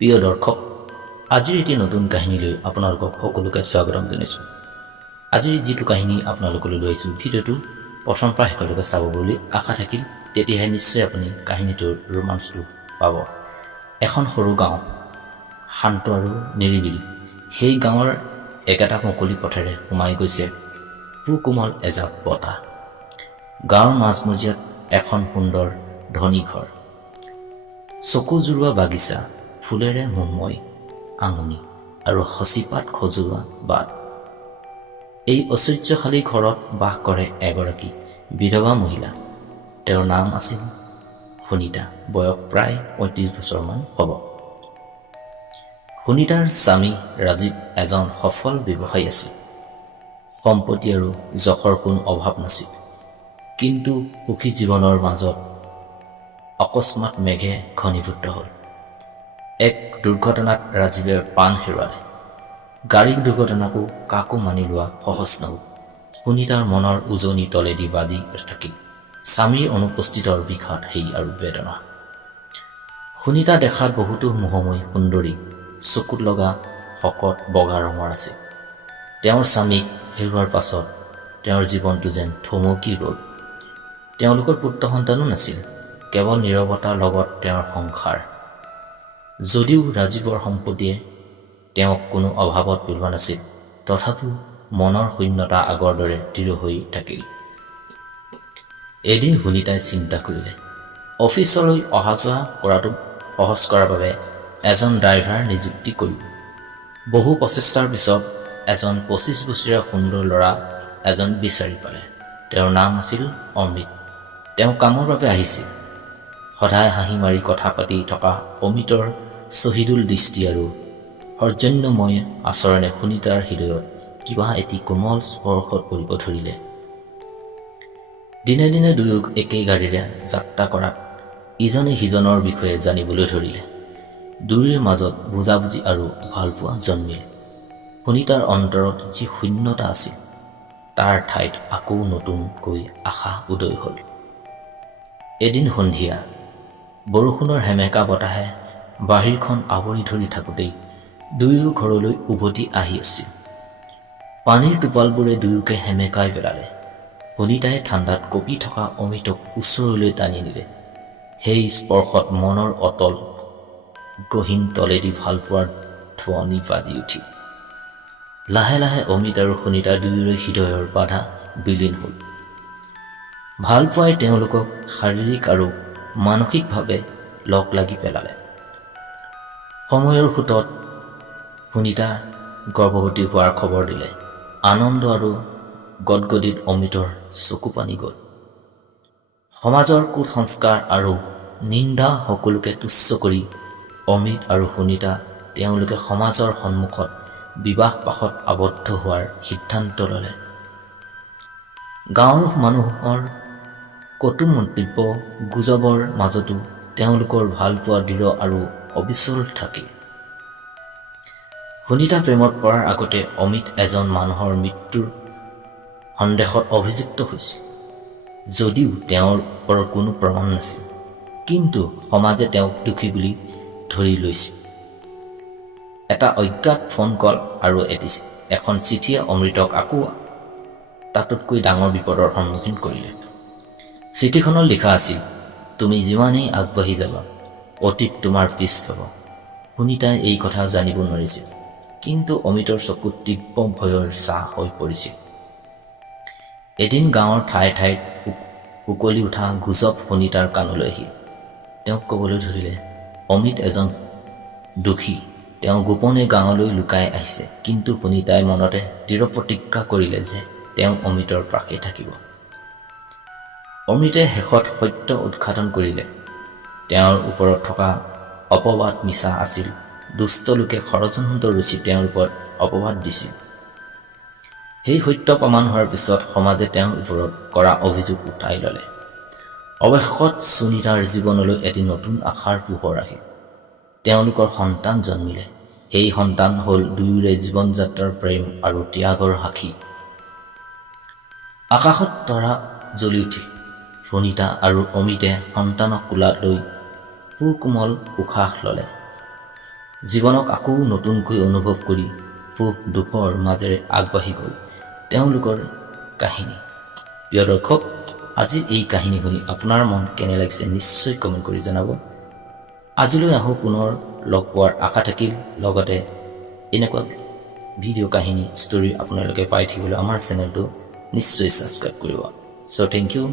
প্ৰিয় দৰ্শক, আজিৰ এটি নতুন কাহিনীলৈ আপোনালোকক সকলোকে স্বাগতম জনাইছোঁ। আজিৰ যিটো কাহিনী আপোনালোকলৈ লৈ আহিছোঁ, ভিডিঅ'টো প্ৰথমৰ পৰা শেষলৈকে চাব বুলি আশা থাকিল। তেতিয়াহে নিশ্চয় আপুনি কাহিনীটোৰ ৰোমাঞ্চটো পাব। এখন সৰু গাঁও, শান্ত আৰু নিৰিবিলি। সেই গাঁৱৰ একেটা মুকলি পথেৰে সোমাই গৈছে সুকোমল এজাক বতাহ। গাঁৱৰ মাজমজিয়াত এখন সুন্দৰ ধনী ঘৰ, চকু জোৰোৱা বাগিচা, ফুলেৰে মোহময় আঙুনি আৰু সঁচিপাত সজোৱা বাট। এই ঐশ্বৰ্যশালী ঘৰত বাস কৰে এগৰাকী বিধৱা মহিলা। তেওঁৰ নাম আছিল সুনীতা। বয়স প্ৰায় ৩৫ বছৰমান হ'ব। সুনীতাৰ স্বামী ৰাজীৱ এজন সফল ব্যৱসায়ী আছিল। সম্পত্তি আৰু যশৰ কোনো অভাৱ নাছিল। কিন্তু সুখী জীৱনৰ মাজত অকস্মাৎ মেঘে ঘনীভূত হ'ল। এক দুৰ্ঘটনাত ৰাজীৱে প্ৰাণ হেৰুৱালে। গাড়ীৰ দুৰ্ঘটনাকো কাকো মানি লোৱা সহজ নহ'ল। সুনীতাৰ মনৰ উজনি তলেদি বাজি থাকিল স্বামীৰ অনুপস্থিতৰ বিষাদ, হেই আৰু বেদনা। সুনীতা দেখাত বহুতো মোহময়ী সুন্দৰী, চকুত লগা শকত বগা ৰঙৰ আছিল। তেওঁৰ স্বামীক হেৰুৱাৰ পাছত তেওঁৰ জীৱনটো যেন থমকি ৰ'ল। তেওঁলোকৰ পুত্ৰ সন্তানো নাছিল, কেৱল নীৰৱতাৰ লগত তেওঁৰ সংসাৰ। যদিও ৰাজীৱৰ সম্পত্তিয়ে তেওঁক কোনো অভাৱত পেলোৱা নাছিল, তথাপিও মনৰ শূন্যতা আগৰ দৰে দৃঢ় হৈ থাকিল। এদিন সুনীতাই চিন্তা কৰিলে, অফিচলৈ অহা যোৱা কৰাটো সহজ কৰাৰ বাবে এজন ড্ৰাইভাৰ নিযুক্তি কৰিব। বহু প্ৰচেষ্টাৰ পিছত এজন ২৫ বছৰীয়া সুন্দৰ ল'ৰা এজন বিচাৰি পালে। তেওঁৰ নাম আছিল অমিত। তেওঁ কামৰ বাবে আহিছিল। সদায় হাঁহি মাৰি কথা পাতি থকা অমিতৰ চহিদুল দৃষ্টি আৰু সৌজন্যময় আচৰণে সুনীতাৰ হৃদয়ত কিবা এটি কোমল স্পৰ্শত পৰিব ধৰিলে। দিনে দিনে দুয়ো একেই গাড়ীৰে যাত্ৰা কৰাত ইজনে সিজনৰ বিষয়ে জানিবলৈ ধৰিলে। দুয়োৰে মাজত বুজাবুজি আৰু ভালপোৱা জন্মিল। সুনীতাৰ অন্তৰত যি শূন্যতা আছিল, তাৰ ঠাইত আকৌ নতুনকৈ আশা উদয় হ'ল। এদিন সন্ধিয়া বৰষুণৰ সেমেকা বতাহে বাহিৰখন আৱৰি ধৰি থাকোঁতেই দুয়ো ঘৰলৈ উভতি আহি আছিল। পানীৰ টোপালবোৰে দুয়োকে সেমেকাই পেলালে। সুনীতাই ঠাণ্ডাত কঁপি থকা অমিতক ওচৰলৈ টানি নিলে। সেই স্পৰ্শত মনৰ অতল গহীন তলেদি ভালপোৱাৰ ধ্বনি বাজি উঠিল। লাহে লাহে অমিত আৰু সুনীতা দুয়োৰে হৃদয়ৰ বাধা বিলীন হ'ল। ভালপোৱাই তেওঁলোকক শাৰীৰিক আৰু মানসিকভাৱে লগ লাগি পেলালে। সময়ৰ সোঁতত সুনীতা গৰ্ভৱতী হোৱাৰ খবৰ দিলে। আনন্দ আৰু গদগদিত অমিতৰ চকু পানী গ'ল। সমাজৰ কুসংস্কাৰ আৰু নিন্দা সকলোকে তুচ্ছ কৰি অমিত আৰু সুনীতা তেওঁলোকে সমাজৰ সন্মুখত বিবাহ পাশত আবদ্ধ হোৱাৰ সিদ্ধান্ত ল'লে। গাঁৱৰ মানুহৰ কটু মন্তব্য গুজবৰ মাজতো তেওঁলোকৰ ভালপোৱা দৃঢ় আৰু অবিচল থাকিল। সুনীতা প্ৰেমত পৰাৰ আগতে অমিত এজন মানুহৰ মৃত্যুৰ সন্দেহত অভিযুক্ত হৈছিল। যদিও তেওঁৰ ওপৰত কোনো প্ৰমাণ নাছিল, কিন্তু সমাজে তেওঁক দোষী বুলি ধৰি লৈছিল। এটা অজ্ঞাত ফোন কল আৰু এখন চিঠিয়ে অমৃতক আকৌ তাতোতকৈ ডাঙৰ বিপদৰ সন্মুখীন কৰিলে। চিঠিখনত লিখা আছিল, তুমি যিমানেই আগবাঢ়ি যাবা, অতীত তোমাৰ পিছ ল'ব। সুনীতাই এই কথা জানিব নোৱাৰিছিল, কিন্তু অমিতৰ চকুত তীব্ৰ ভয়ৰ ছাঁ হৈ পৰিছিল। এদিন গাঁৱৰ ঠায়ে ঠাইত উকলি উঠা গুজব সুনীতাৰ কাণলৈ আহিল। তেওঁক ক'বলৈ ধৰিলে, অমিত এজন দোষী, তেওঁ গোপনে গাঁৱলৈ লুকাই আহিছে। কিন্তু সুনীতাই মনতে দৃঢ় প্ৰতিজ্ঞা কৰিলে যে তেওঁ অমিতৰ পাশে থাকিব। অমিতে শেষত সত্য উদঘাটন কৰিলে। তেওঁৰ ওপৰত থকা অপবাদ মিছা আছিল। দুষ্ট লোকে ষড়যন্ত্ৰ ৰচি তেওঁৰ ওপৰত অপবাদ দিছিল। সেই সত্য প্ৰমাণ হোৱাৰ পিছত সমাজে তেওঁৰ ওপৰত কৰা অভিযোগ উঠাই ল'লে। অৱশেষত সুনীতাৰ জীৱনলৈ এটি নতুন আশাৰ পোহৰ আহিল। তেওঁলোকৰ সন্তান জন্মিলে। সেই সন্তান হ'ল দুয়োৰে জীৱন যাত্ৰাৰ প্ৰেম আৰু ত্যাগৰ সাক্ষী। আকাশত তৰা জ্বলি উঠিল। সুনীতা আৰু অমিতে সন্তানক কোলাত লৈ সুকোমল উশাহ ল'লে। জীৱনক আকৌ নতুনকৈ অনুভৱ কৰি সুখ দুখৰ মাজেৰে আগবাঢ়ি গ'ল তেওঁলোকৰ কাহিনী। প্ৰিয় দৰ্শক, আজিৰ এই কাহিনী শুনি আপোনাৰ মন কেনে লাগিছে নিশ্চয় কমেণ্ট কৰি জনাব। আজিলৈ আহোঁ, পুনৰ লগ পোৱাৰ আশা থাকিল। লগতে এনেকুৱা ভিডিঅ' কাহিনী ষ্টৰি আপোনালোকে পাই থাকিবলৈ আমাৰ চেনেলটো নিশ্চয় ছাবস্ক্ৰাইব কৰিব। চ' থেংক ইউ।